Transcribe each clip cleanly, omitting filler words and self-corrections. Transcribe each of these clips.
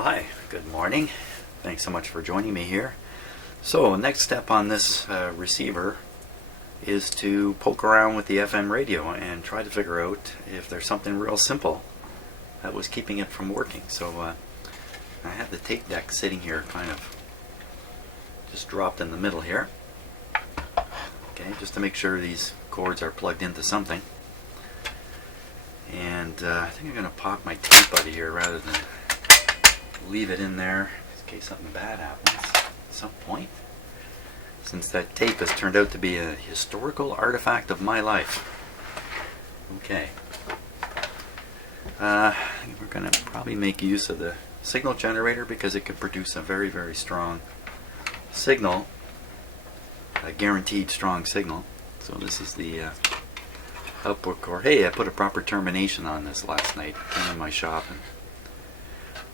Well, hi, good morning. Thanks so much for joining me here. So, next step on this receiver is to poke around with the FM radio and try to figure out if there's something real simple that was keeping it from working. So, I have the tape deck sitting here, kind of just dropped in the middle here. Okay, just to make sure these cords are plugged into something. And I think I'm going to pop my tape out of here rather than leave it in there in case something bad happens at some point, since that tape has turned out to be a historical artifact of my life. Okay, we're going to probably make use of the signal generator because it could produce a very, very strong signal, a guaranteed strong signal. So this is the output cord. Hey, I put a proper termination on this last night. Came in my shop and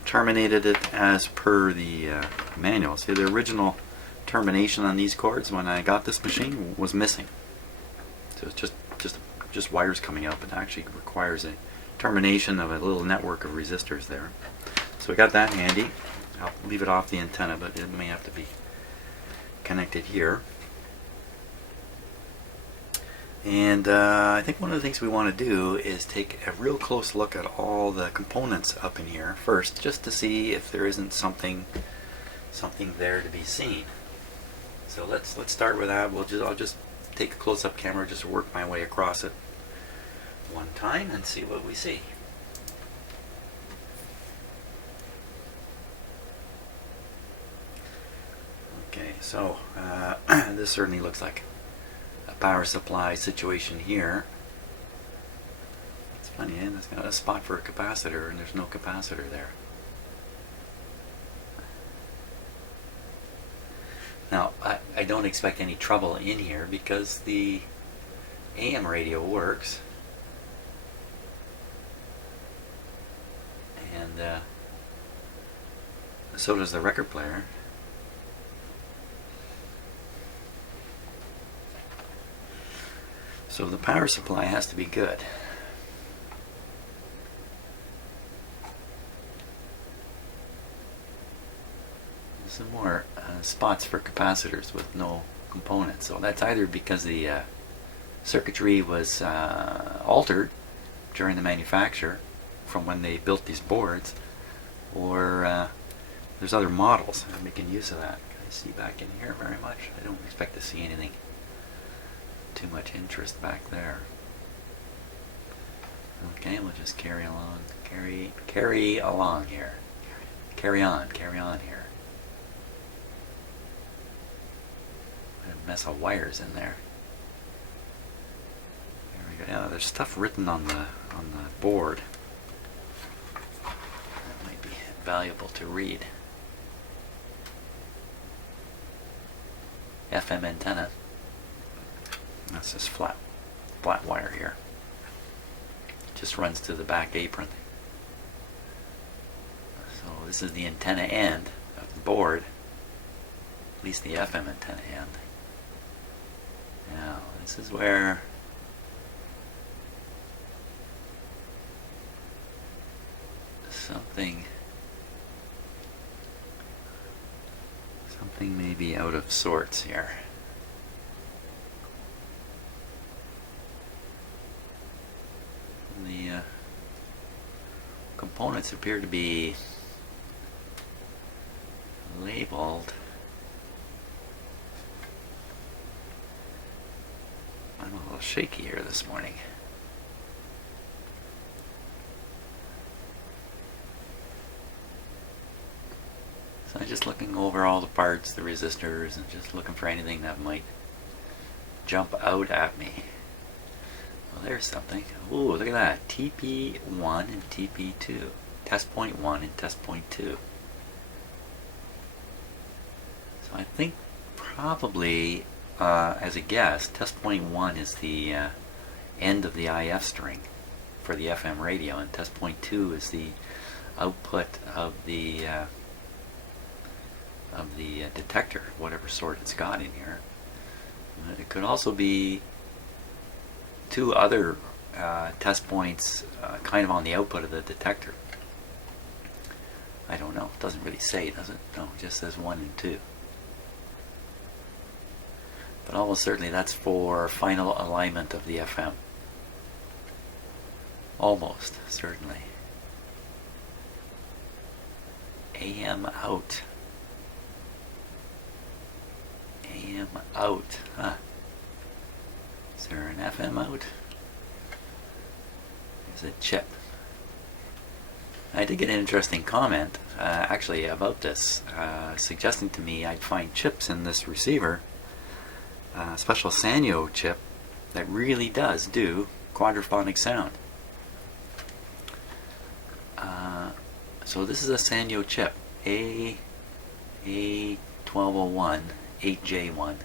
terminated it as per the manual. See, the original termination on these cords when I got this machine was missing. So it's just wires coming out, but it actually requires a termination of a little network of resistors there. So we got that handy. I'll leave it off the antenna, but it may have to be connected here. And I think one of the things we want to do is take a real close look at all the components up in here first, just to see if there isn't something there to be seen. So let's start with that. I'll just take a close-up camera, just work my way across it one time and see what we see. Okay, so this certainly looks like a power supply situation here. It's funny, eh? It's got a spot for a capacitor and there's no capacitor there. Now, I don't expect any trouble in here because the AM radio works. And so does the record player. So the power supply has to be good. Some more spots for capacitors with no components. So that's either because the circuitry was altered during the manufacture from when they built these boards, or there's other models that are making use of that. I see back in here very much. I don't expect to see anything too much interest back there. Okay, we'll just carry along, carry along here. Carry on here. A mess of wires in there. There we go. Yeah, there's stuff written on the board that might be valuable to read. FM antenna. That's this flat wire here. Just runs to the back apron. So this is the antenna end of the board, at least the FM antenna end. Now this is where something may be out of sorts here. The components appear to be labeled. I'm a little shaky here this morning. So I'm just looking over all the parts, the resistors, and just looking for anything that might jump out at me. Well, there's something. Ooh, look at that. TP1 and TP2. Test point 1 and test point 2. So I think probably, as a guess, test point 1 is the end of the IF string for the FM radio, and test point 2 is the output of the detector, whatever sort it's got in here. It could also be two other test points kind of on the output of the detector. I don't know. Well, it doesn't really say, does it? No, it just says 1 and 2. But almost certainly that's for final alignment of the FM. Almost certainly. AM out. AM out. Huh. Is there an FM out? There's a chip. I did get an interesting comment actually about this, suggesting to me I'd find chips in this receiver, a special Sanyo chip that really does do quadraphonic sound. So this is a Sanyo chip, A1201 8J1.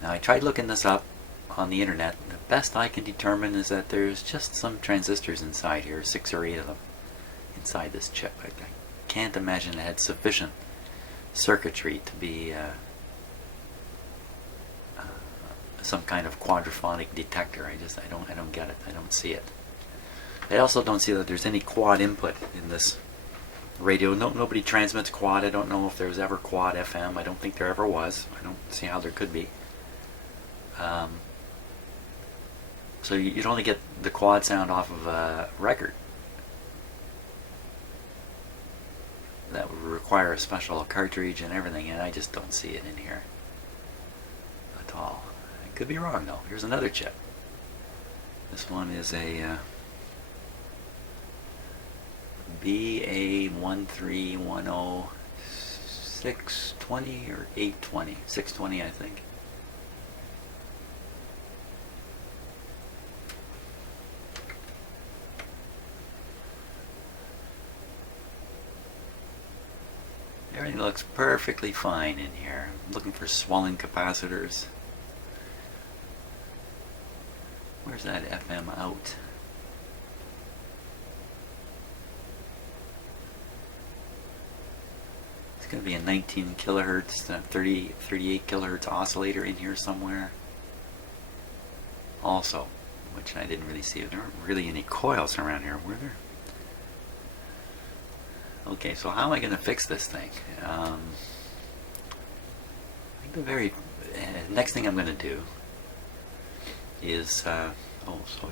Now I tried looking this up on the internet. The best I can determine is that there's just some transistors inside here, 6 or 8 of them inside this chip. I can't imagine it had sufficient circuitry to be some kind of quadraphonic detector. I don't get it. I don't see it. I also don't see that there's any quad input in this radio. Nobody transmits quad. I don't know if there's ever quad FM. I don't think there ever was. I don't see how there could be. So you'd only get the quad sound off of a record. That would require a special cartridge and everything, and I just don't see it in here at all. I could be wrong though. Here's another chip. This one is a BA1310620 or 820, 620 I think. Everything looks perfectly fine in here. I'm looking for swelling capacitors. Where's that FM out? It's going to be a 19 kilohertz, 38 kilohertz oscillator in here somewhere. Also, which I didn't really see. There aren't really any coils around here, were there? Okay, so how am I going to fix this thing? I think the very next thing I'm going to do is, so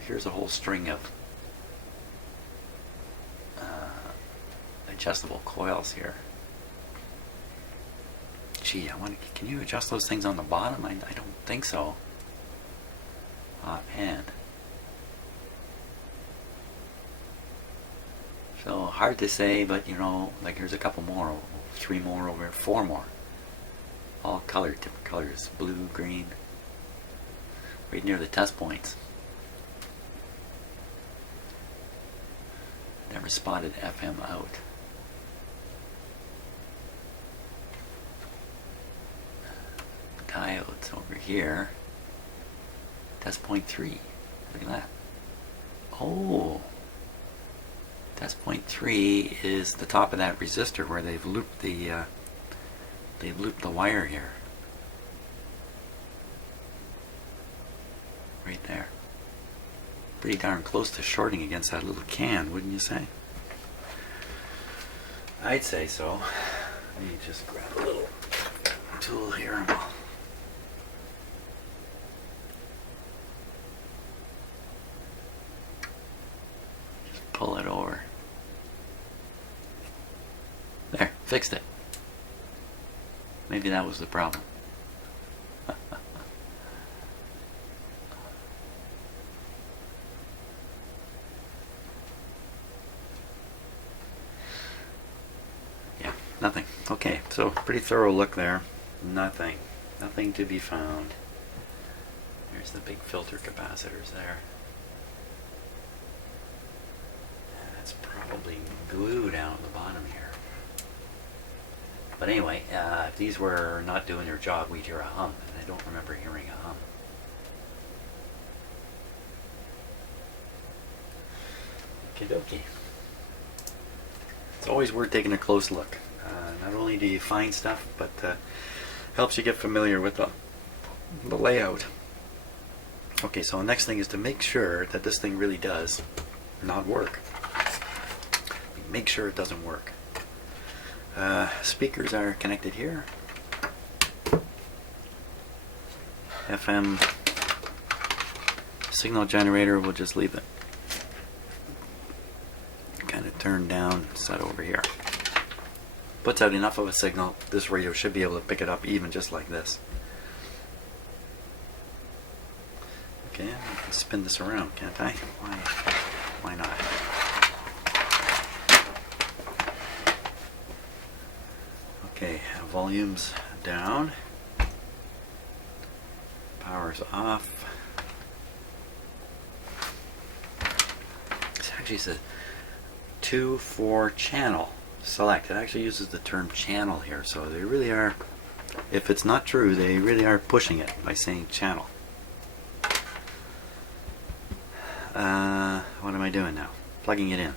here's a whole string of adjustable coils here. Gee, can you adjust those things on the bottom? I don't think so. Offhand. So hard to say, but you know, like here's a couple more, 3 more over, 4 more. All colored, different colors, blue, green, right near the test points. Never spotted FM out. Diodes over here. Test point 3. Look at that. Oh. Test point 3 is the top of that resistor where they've looped the wire here. Right there. Pretty darn close to shorting against that little can, wouldn't you say? I'd say so. Let me just grab a little tool here and I'll just pull it over. There, fixed it. Maybe that was the problem. Yeah, nothing. Okay, so pretty thorough look there. Nothing to be found. There's the big filter capacitors there. That's probably glued out the bottom here. But anyway, if these were not doing their job, we'd hear a hum, and I don't remember hearing a hum. Okie dokie. It's always worth taking a close look. Not only do you find stuff, but helps you get familiar with the layout. Okay, so the next thing is to make sure that this thing really does not work. Make sure it doesn't work. Speakers are connected here. FM signal generator, we'll just leave it kind of turned down, set over here. Puts out enough of a signal, this radio should be able to pick it up even just like this. Okay, I can spin this around, can't I? Why not? Okay, volume's down. Power's off. This actually says 2-4 channel select. It actually uses the term channel here, so they really are, if it's not true, they really are pushing it by saying channel. What am I doing now? Plugging it in.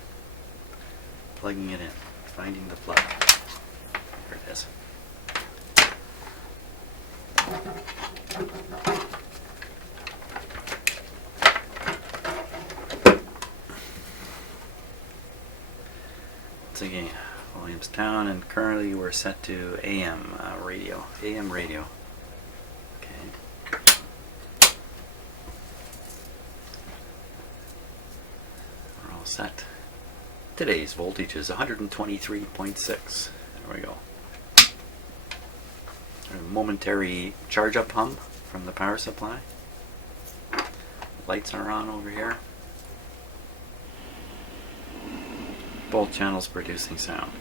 Plugging it in. Finding the plug. There it is. Once again, volume's down, and currently we're set to AM radio. AM radio. Okay. We're all set. Today's voltage is 123.6. There we go. A momentary charge up hum from the power supply. Lights are on over here. Both channels producing sound.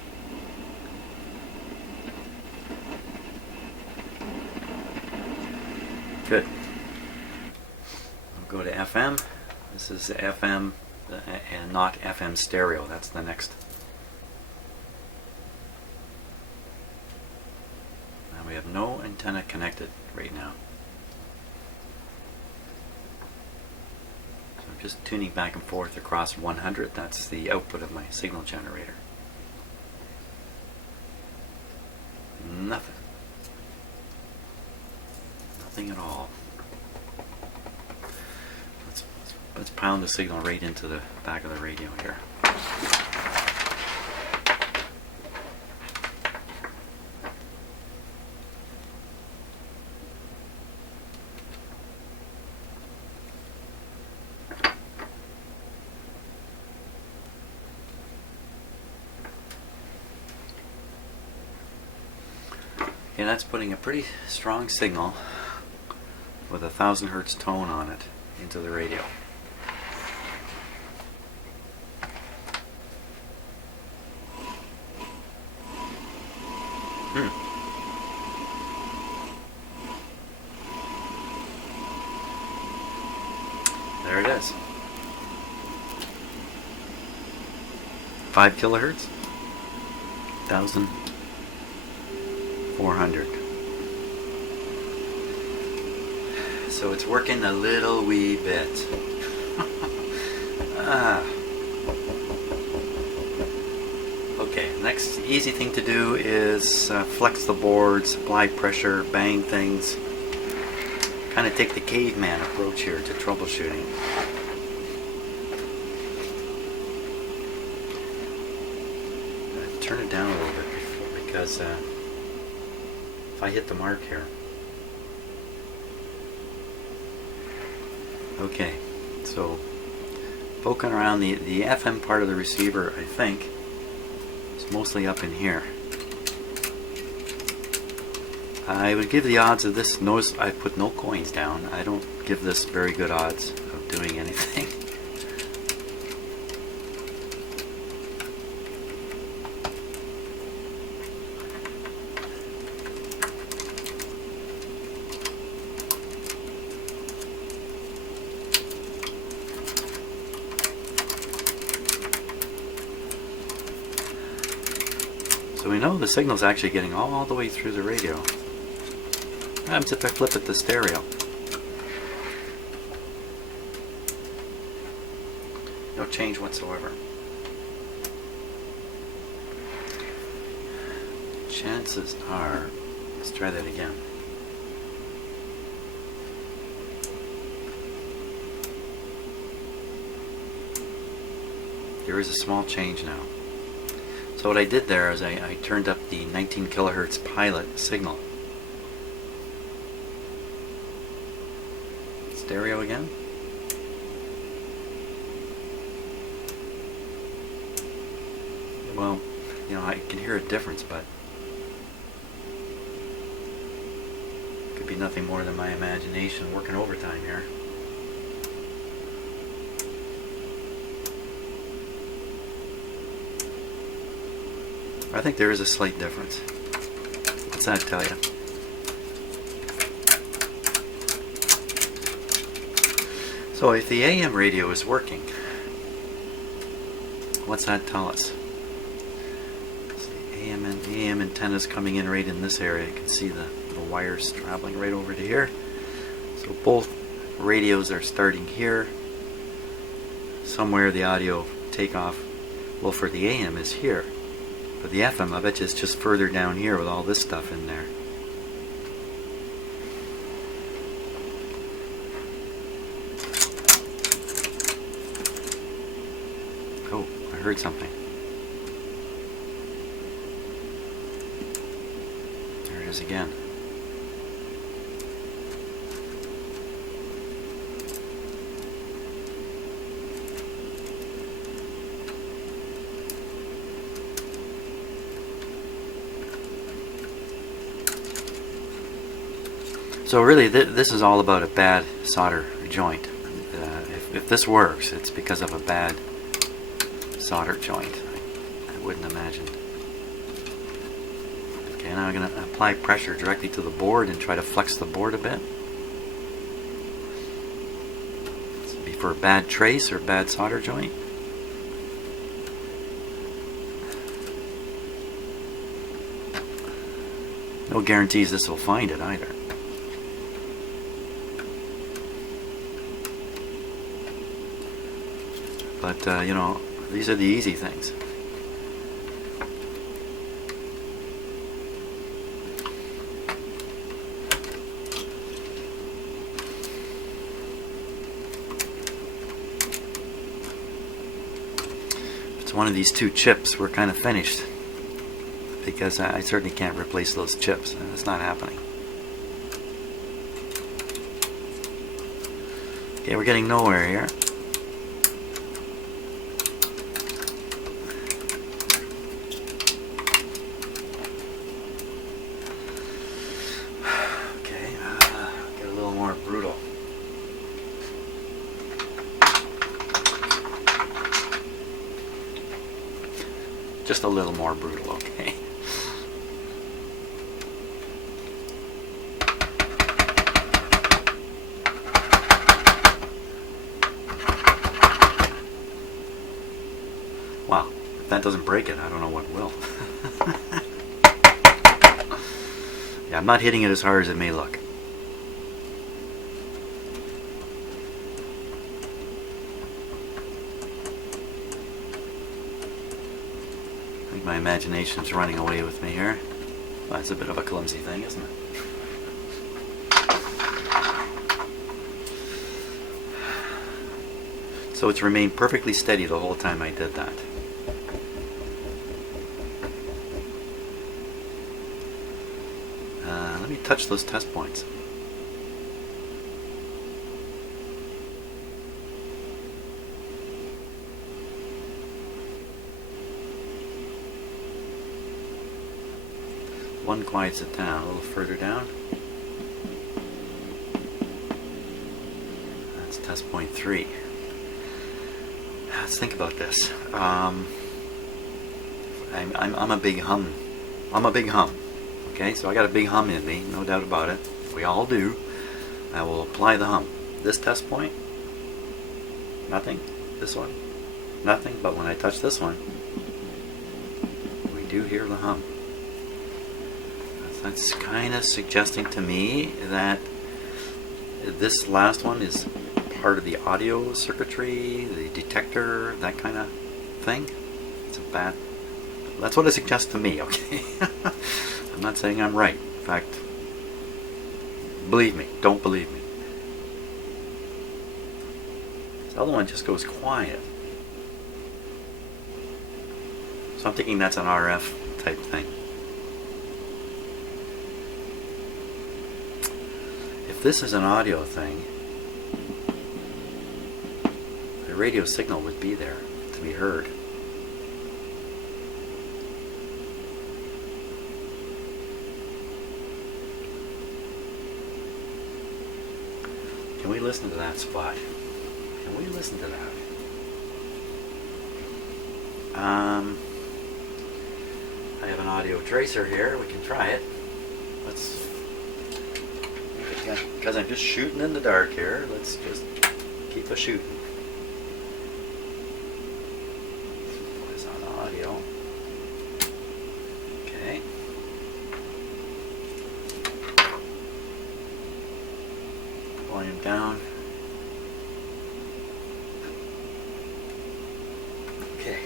Good. We'll go to FM. This is FM and not FM stereo. That's the next. Now we have no antenna connected right now. So I'm just tuning back and forth across 100. That's the output of my signal generator. Nothing. Nothing at all. Let's pound the signal right into the back of the radio here. And that's putting a pretty strong signal with 1,000 hertz tone on it into the radio. There it is. 5 kilohertz, 1,400. So it's working a little wee bit. Okay, next easy thing to do is flex the boards, apply pressure, bang things. Kind of take the caveman approach here to troubleshooting. Turn it down a little bit because if I hit the mark here. Okay, so poking around the FM part of the receiver, I think, is mostly up in here. I would give the odds of this, notice I put no coins down. I don't give this very good odds of doing anything. So we know the signal's actually getting all the way through the radio. What happens if I flip it to stereo? No change whatsoever. Chances are, let's try that again. There is a small change now. So So what I did there is I turned up the 19 kilohertz pilot signal. Stereo again. Well, you know, I can hear a difference, but it could be nothing more than my imagination working overtime here. I think there is a slight difference. What's that tell you? So if the AM radio is working, what's that tell us? AM antennas coming in right in this area. You can see the wires traveling right over to here. So both radios are starting here. Somewhere the audio takeoff, well, for the AM is here. For the FM, I bet you it's just further down here with all this stuff in there. Oh, I heard something. There it is again. So really, this is all about a bad solder joint. If this works, it's because of a bad solder joint. I wouldn't imagine. Okay, now I'm going to apply pressure directly to the board and try to flex the board a bit. This would be for a bad trace or bad solder joint. No guarantees this will find it either. But, you know, these are the easy things. If it's one of these two chips, we're kind of finished. Because I certainly can't replace those chips. It's not happening. Okay, we're getting nowhere here. Just a little more brutal, okay? Wow, if that doesn't break it, I don't know what will. Yeah, I'm not hitting it as hard as it may look. My imagination's running away with me here. Well, it's a bit of a clumsy thing, isn't it? So it's remained perfectly steady the whole time I did that. Let me touch those test points. One quiets it down, a little further down. That's test point 3. Let's think about this. I'm a big hum. I'm a big hum. Okay, so I got a big hum in me, no doubt about it. We all do. I will apply the hum. This test point, nothing. This one, nothing. But when I touch this one, we do hear the hum. That's kind of suggesting to me that this last one is part of the audio circuitry, the detector, that kind of thing. It's a bad. That's what it suggests to me, okay? I'm not saying I'm right. In fact, believe me, don't believe me. This other one just goes quiet. So I'm thinking that's an RF type thing. If this is an audio thing, the radio signal would be there to be heard. Can we listen to that spot? Can we listen to that? I have an audio tracer here. We can try it. Let's, because I'm just shooting in the dark here, let's just keep a shooting. Put this on audio. Okay. Volume down. Okay.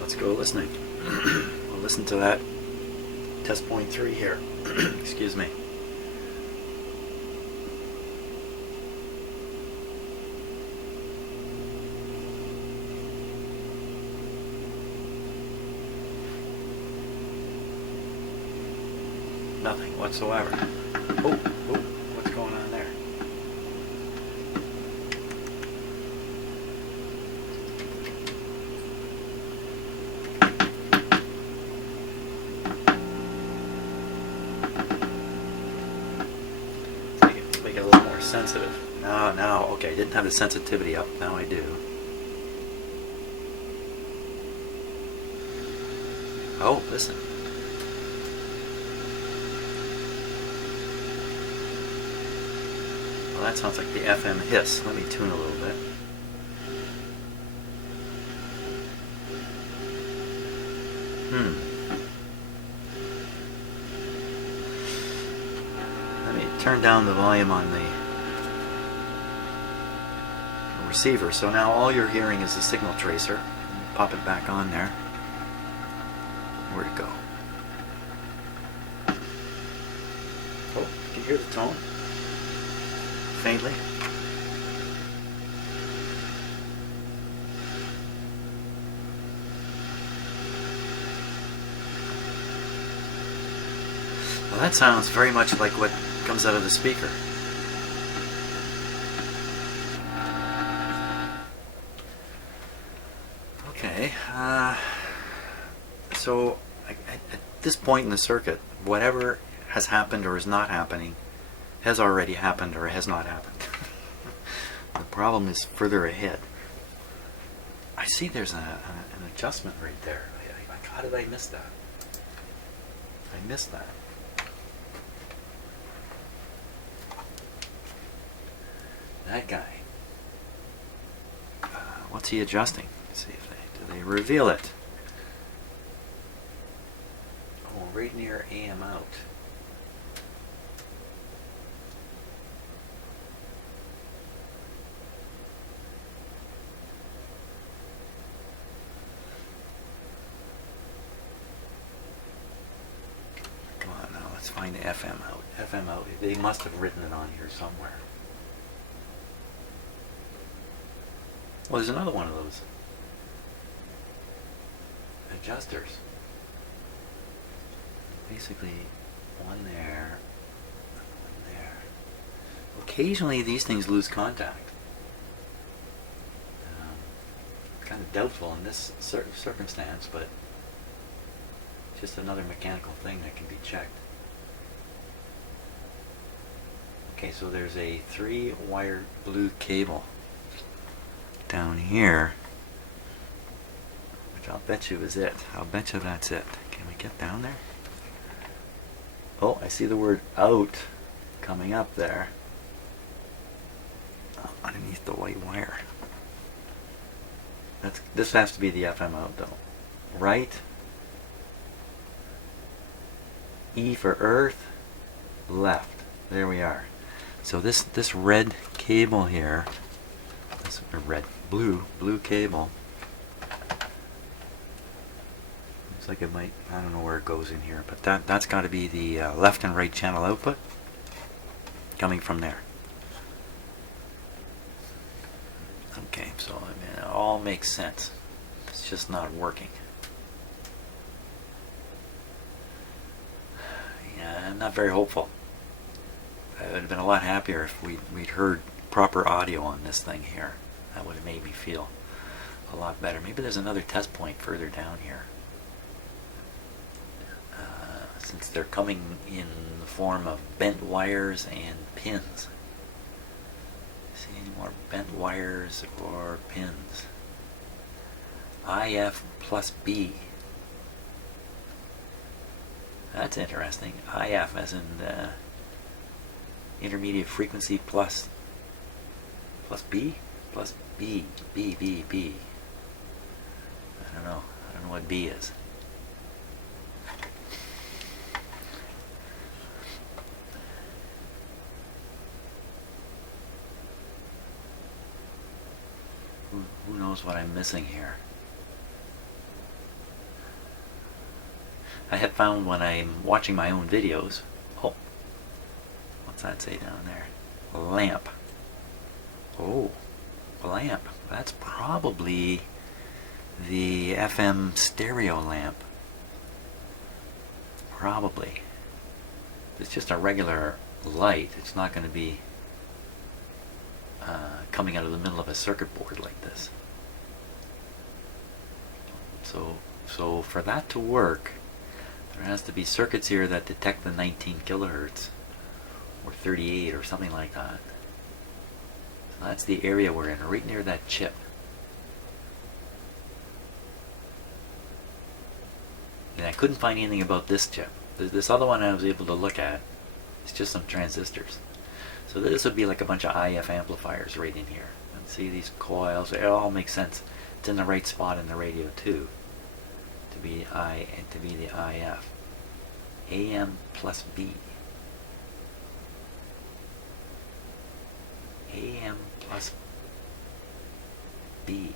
Let's go listening. We'll listen to that test point 3 here. Excuse me. Nothing whatsoever. Oh, what's going on there? Make it a little more sensitive. Now, okay, I didn't have the sensitivity up. Now I do. Oh, listen. Well, that sounds like the FM hiss. Let me tune a little bit. Let me turn down the volume on the receiver. So now all you're hearing is the signal tracer. Pop it back on there. Where'd it go? Oh, you can hear the tone? Faintly. Well, that sounds very much like what comes out of the speaker. Okay, so at this point in the circuit, whatever has happened or is not happening has already happened or has not happened. The problem is further ahead. I see there's an adjustment right there. How did I miss that? I missed that. That guy. What's he adjusting? Let's see if do they reveal it. Oh, right near AM out. Come on now, let's find the FM out. FM out. They must have written it on here somewhere. Well, there's another one of those adjusters. Basically, one there, one there. Occasionally, these things lose contact. Kind of doubtful in this circumstance, but just another mechanical thing that can be checked. Okay, so there's a 3-wire blue cable down here, which I'll bet you is it. I'll bet you that's it. Can we get down there? Oh, I see the word out coming up there. Oh, underneath the white wire. This has to be the FM out though. Right? E for earth, left. There we are. So this red cable here, this blue cable, Looks like it might, I don't know where it goes in here, but that's got to be the left and right channel output coming from there. Okay, so I mean, it all makes sense. It's just not working. Yeah, I'm not very hopeful. I would have been a lot happier if we'd heard proper audio on this thing here. That would have made me feel a lot better. Maybe there's another test point further down here. Since they're coming in the form of bent wires and pins. See any more bent wires or pins? IF plus B. That's interesting. IF as in intermediate frequency plus B? Plus B. B. I don't know. I don't know what B is. Who knows what I'm missing here? I have found when I'm watching my own videos, oh, what's that say down there? Lamp. Oh, lamp. That's probably the FM stereo lamp. Probably. It's just a regular light. It's not going to be coming out of the middle of a circuit board like this. So for that to work, there has to be circuits here that detect the 19 kilohertz or 38 or something like that. So that's the area we're in, right near that chip. And I couldn't find anything about this chip. This other one I was able to look at. It's just some transistors. So this would be like a bunch of IF amplifiers right in here. And see these coils, it all makes sense. It's in the right spot in the radio too. To be the IF. AM plus B. AM plus B.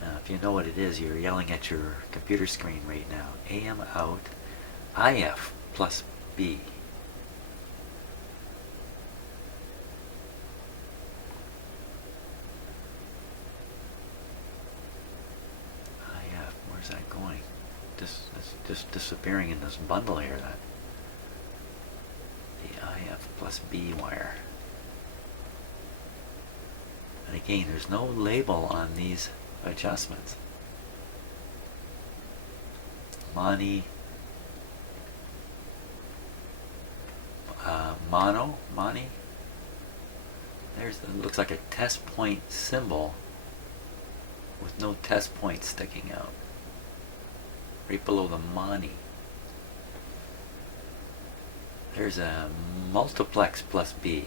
Now, if you know what it is, you're yelling at your computer screen right now. AM out, IF plus B. IF, where's that going? It's just disappearing in this bundle here. That the IF plus B wire. And again, there's no label on these adjustments. Mani, Mani. There's, it looks like a test point symbol with no test point sticking out. Right below the Mani. There's a multiplex plus B.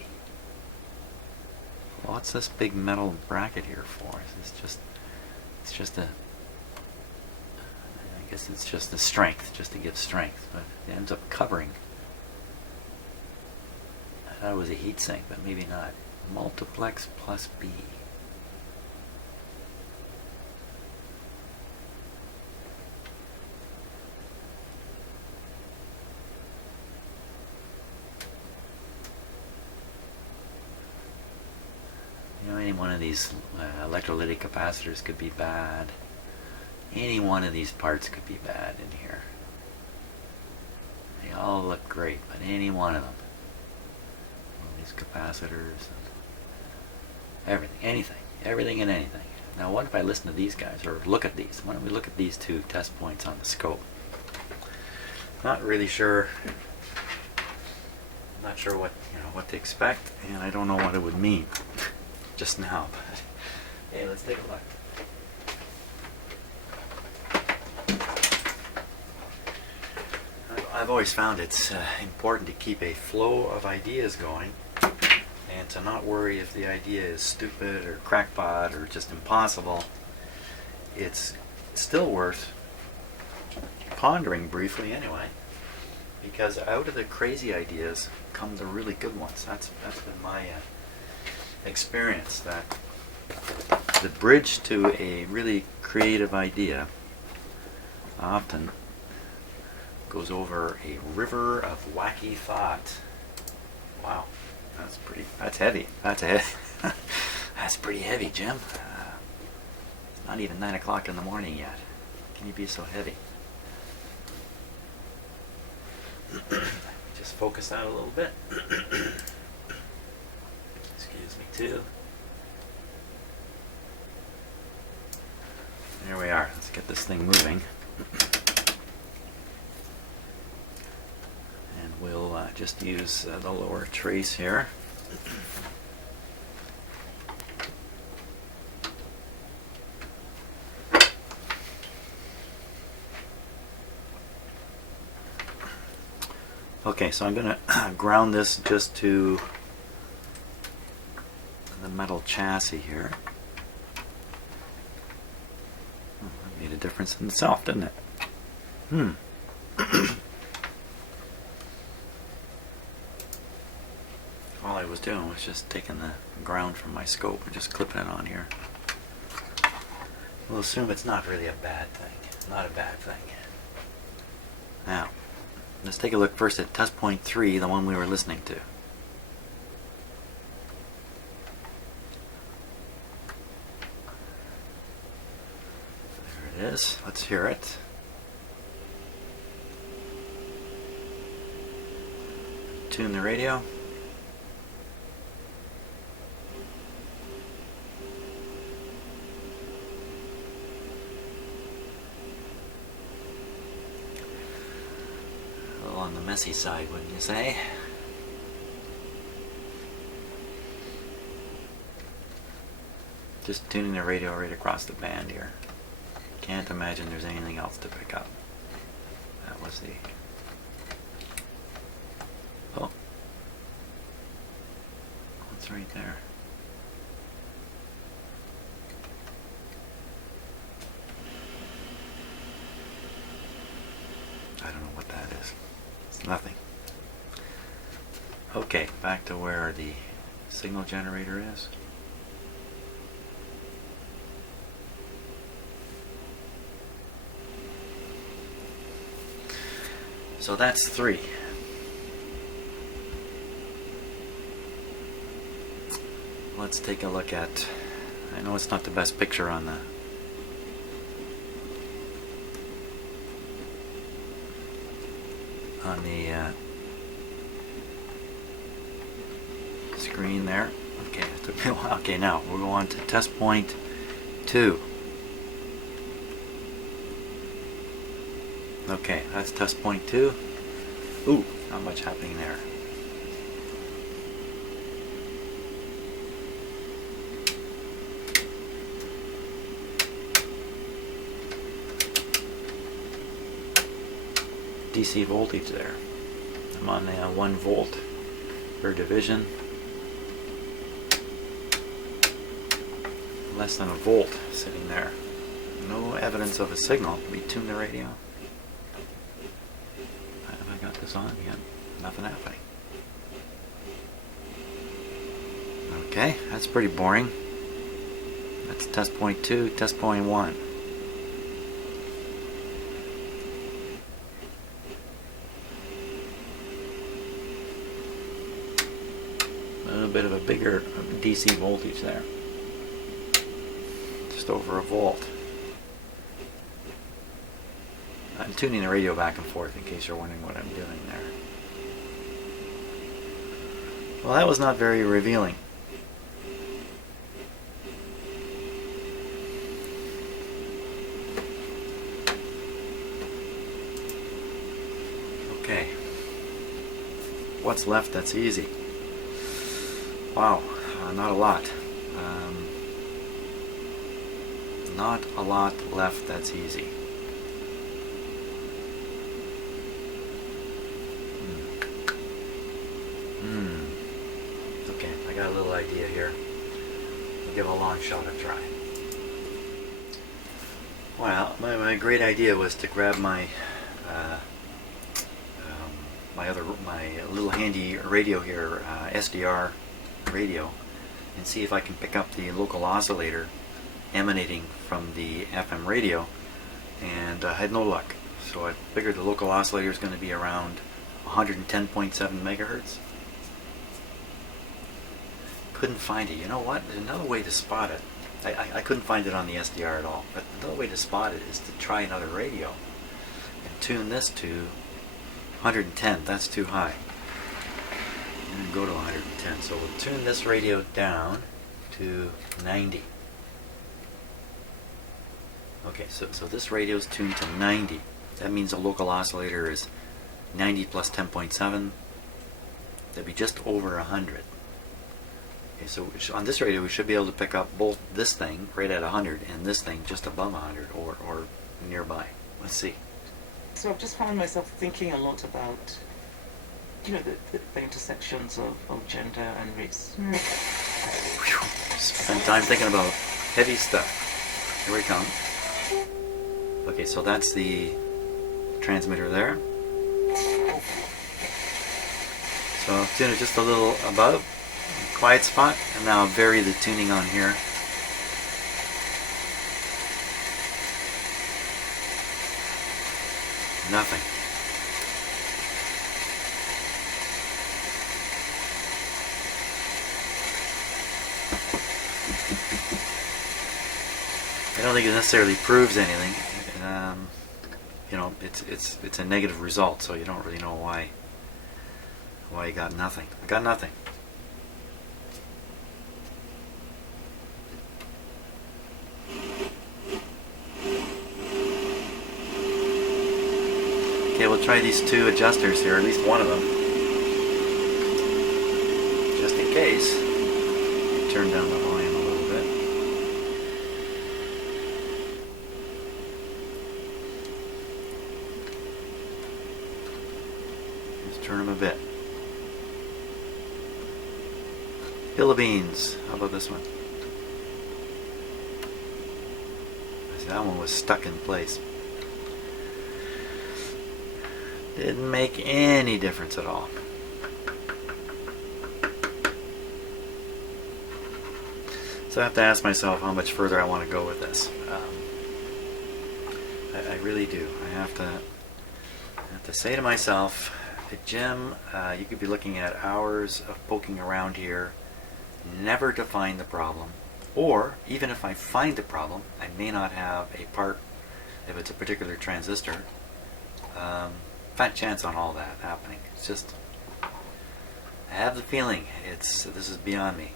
What's this big metal bracket here for? It's just a, I guess it's just the strength, just to give strength, but it ends up covering. I thought it was a heat sink, but maybe not. Multiplex plus B. You know, any one of these electrolytic capacitors could be bad. Any one of these parts could be bad in here. They all look great, but any one of them. All these capacitors and everything, everything and anything. Now what if I listen to these guys, or look at these? Why don't we look at these two test points on the scope? Not really sure. Not sure what what to expect, and I don't know what it would mean just now. But hey, let's take a look. I've always found it's important to keep a flow of ideas going, and to not worry if the idea is stupid or crackpot or just impossible. It's still worth pondering briefly anyway, because out of the crazy ideas come the really good ones. That's been my experience. That The bridge to a really creative idea often goes over a river of wacky thought. Wow, that's heavy. That's pretty heavy, Jim. It's not even 9 o'clock in the morning yet. Can you be so heavy? Just focus out a little bit. Excuse me too. There we are. Let's get this thing moving. And we'll just use the lower trace here. Okay, so I'm going to ground this just to the metal chassis here. Oh, that made a difference in itself, didn't it? All I was doing was just taking the ground from my scope and just clipping it on here. We'll assume it's not really a bad thing. Not a bad thing. Now, let's take a look first at test point 3, the one we were listening to. There it is. Let's hear it. Tune the radio. On the messy side, wouldn't you say? Just tuning the radio right across the band here. Can't imagine there's anything else to pick up. That was the... Oh. What's right there? I don't know what that is. It's nothing. Okay, back to where the signal generator is. So that's 3. Let's take a look at, I know it's not the best picture on the screen there. Okay, it took me a while. Okay, now we'll go on to test point 2. Okay, that's test point 2. Ooh, not much happening there. DC voltage there. I'm on 1 volt per division. Less than a volt sitting there. No evidence of a signal. Can we tune the radio? Have I got this on? Yeah, nothing happening. Okay, that's pretty boring. That's test point 2, test point 1. A little bit of a bigger DC voltage there. Just over a volt. I'm tuning the radio back and forth in case you're wondering what I'm doing there. Well, that was not very revealing. Okay. What's left that's easy? Wow, not a lot. Not a lot left that's easy. Okay, I got a little idea here. I'll give a long shot a try. Well, my great idea was to grab my my little handy radio here, SDR radio, and see if I can pick up the local oscillator emanating from the FM radio, and I had no luck. So I figured the local oscillator is going to be around 110.7 megahertz. Couldn't find it. You know what? There's another way to spot it. I couldn't find it on the SDR at all. But another way to spot it is to try another radio and tune this to 110. That's too high. And go to 110. So we'll tune this radio down to 90. Okay, so this radio is tuned to 90. That means the local oscillator is 90 plus 10.7. That'd be just over 100. Okay, so on this radio we should be able to pick up both this thing right at 100 and this thing just above 100 or nearby. Let's see. So I've just found myself thinking a lot about, you know, the intersections of gender and race. Spend time thinking about heavy stuff. Here we come. Okay, so that's the transmitter there. So I'll tune it just a little above, quiet spot, and now I'll vary the tuning on here. Nothing. I don't think it necessarily proves anything. You know, it's a negative result, so you don't really know why you got nothing. I got nothing. Okay, we'll try these two adjusters here, at least one of them, just in case. Turn down the volume a little bit. Just turn them a bit. Hill of beans. How about this one? That one was stuck in place. Didn't make any difference at all. So I have to ask myself how much further I want to go with this. I really do. I have to say to myself, Jim, you could be looking at hours of poking around here, never to find the problem. Or, even if I find the problem, I may not have a part, if it's a particular transistor. Fat chance on all that happening. It's just, I have the feeling this is beyond me.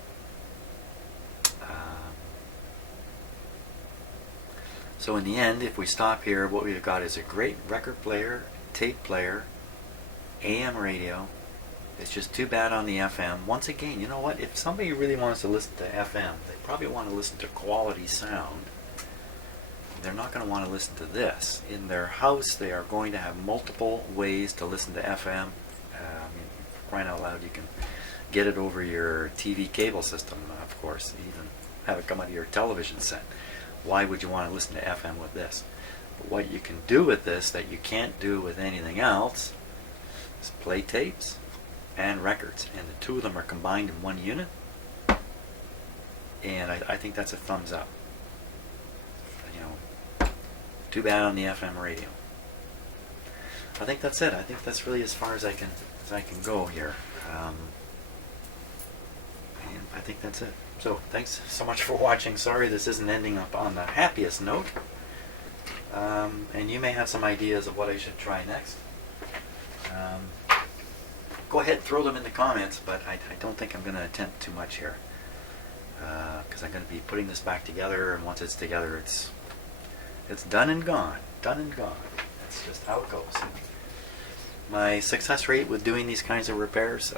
So in the end, if we stop here, what we've got is a great record player, tape player, AM radio. It's just too bad on the FM. Once again, you know what? If somebody really wants to listen to FM, they probably want to listen to quality sound. They're not going to want to listen to this. In their house, they are going to have multiple ways to listen to FM. Crying out loud, you can get it over your TV cable system, of course. Even have it come out of your television set. Why would you want to listen to FM with this? But what you can do with this that you can't do with anything else is play tapes and records, and the two of them are combined in one unit, and I think that's a thumbs up. You know, too bad on the FM radio. I think that's it. I think that's really as far as I can go here, and I think that's it. So thanks so much for watching. Sorry this isn't ending up on the happiest note, and you may have some ideas of what I should try next. Go ahead, throw them in the comments, but I don't think I'm going to attempt too much here, because I'm going to be putting this back together, and once it's together, it's done and gone. Done and gone. That's just how it goes. My success rate with doing these kinds of repairs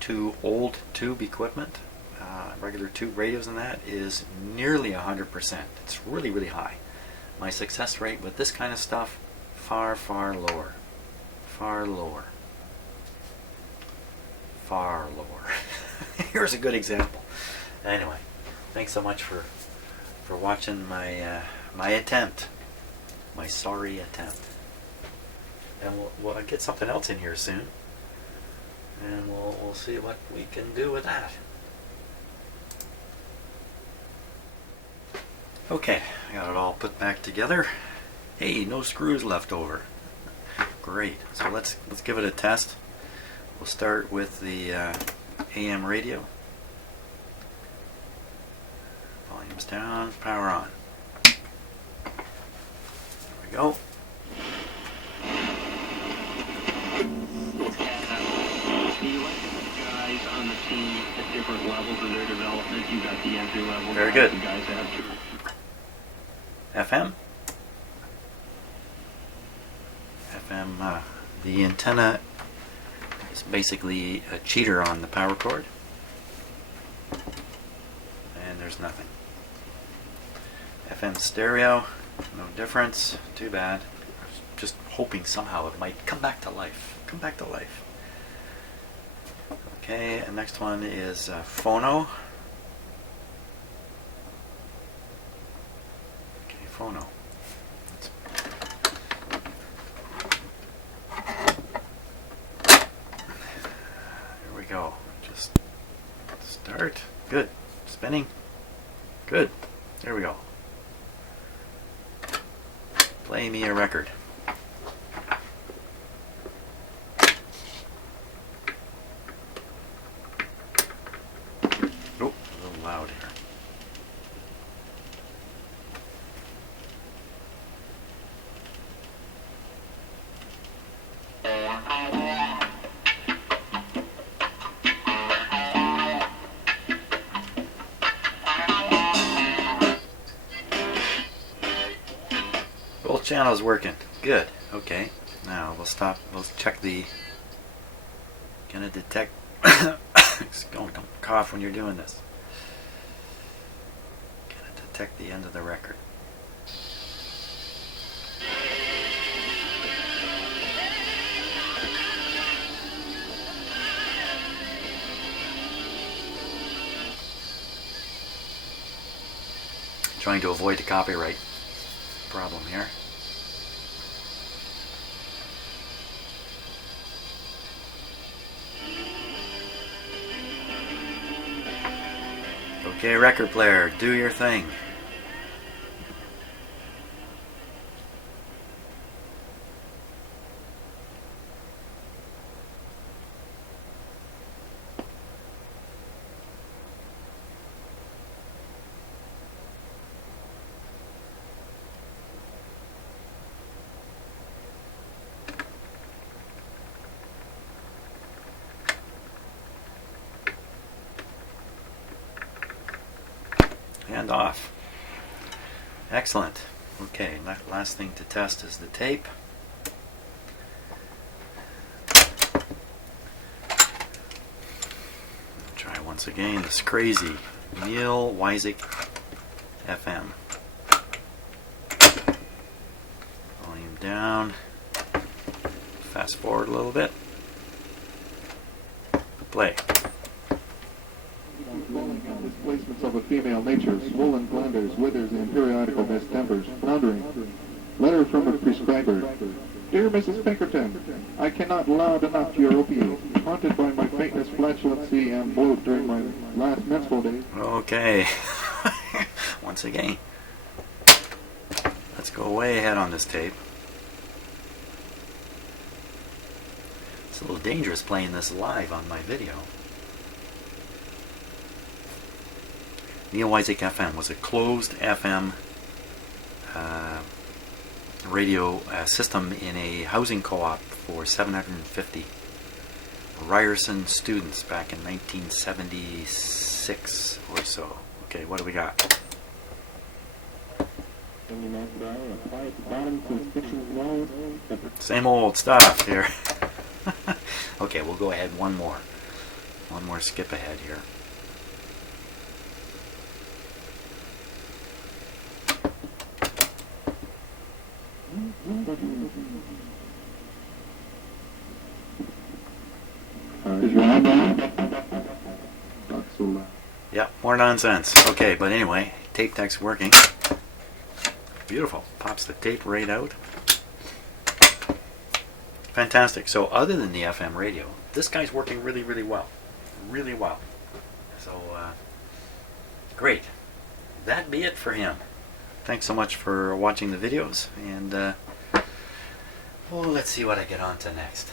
to old tube equipment, regular tube radios and that, is nearly 100%. It's really, really high. My success rate with this kind of stuff, far, far lower. Far lower. Far lower. Here's a good example. Anyway, thanks so much for watching my attempt, my sorry attempt. And we'll get something else in here soon, and we'll see what we can do with that. Okay, I got it all put back together. Hey, no screws left over. Great. So let's give it a test. We'll start with the AM radio. Volume's down, power on. There we go. On the scene at different levels of their development. You got the entry level. Very good. You guys have FM. FM. The antenna is basically a cheater on the power cord, and there's nothing. FM stereo, no difference. Too bad. I was just hoping somehow it might come back to life. Come back to life. Okay, and next one is phono. Okay, phono. Here we go. Just start. Good. Spinning. Good. There we go. Play me a record. Loud here. Both channels working. Good. Okay. Now we'll stop. We'll check the. Gonna detect. Don't cough when you're doing this. Detect the end of the record. Trying to avoid the copyright problem here. Okay, record player, do your thing. And off. Excellent. Okay, last thing to test is the tape. Try once again this crazy Neil Weisig FM. Volume down. Fast forward a little bit. Play. Displacements of a female nature, swollen glanders, withers, and periodical distempers, floundering. Letter from a prescriber. Dear Mrs. Pinkerton, I cannot loud enough your opiate. Haunted by my faintness, flatulency, and bloat during my last menstrual days. Okay. Once again. Let's go way ahead on this tape. It's a little dangerous playing this live on my video. Neil Weisig FM was a closed FM radio system in a housing co-op for 750 Ryerson students back in 1976 or so. Okay, what do we got? Same old stuff here. Okay, we'll go ahead one more skip ahead here. Yeah, more nonsense. Okay, but anyway, tape deck's working. Beautiful. Pops the tape right out. Fantastic. So other than the FM radio, this guy's working really, really well. Really well. So, great. That be it for him. thanks so much for watching the videos, and well, let's see what I get on to next.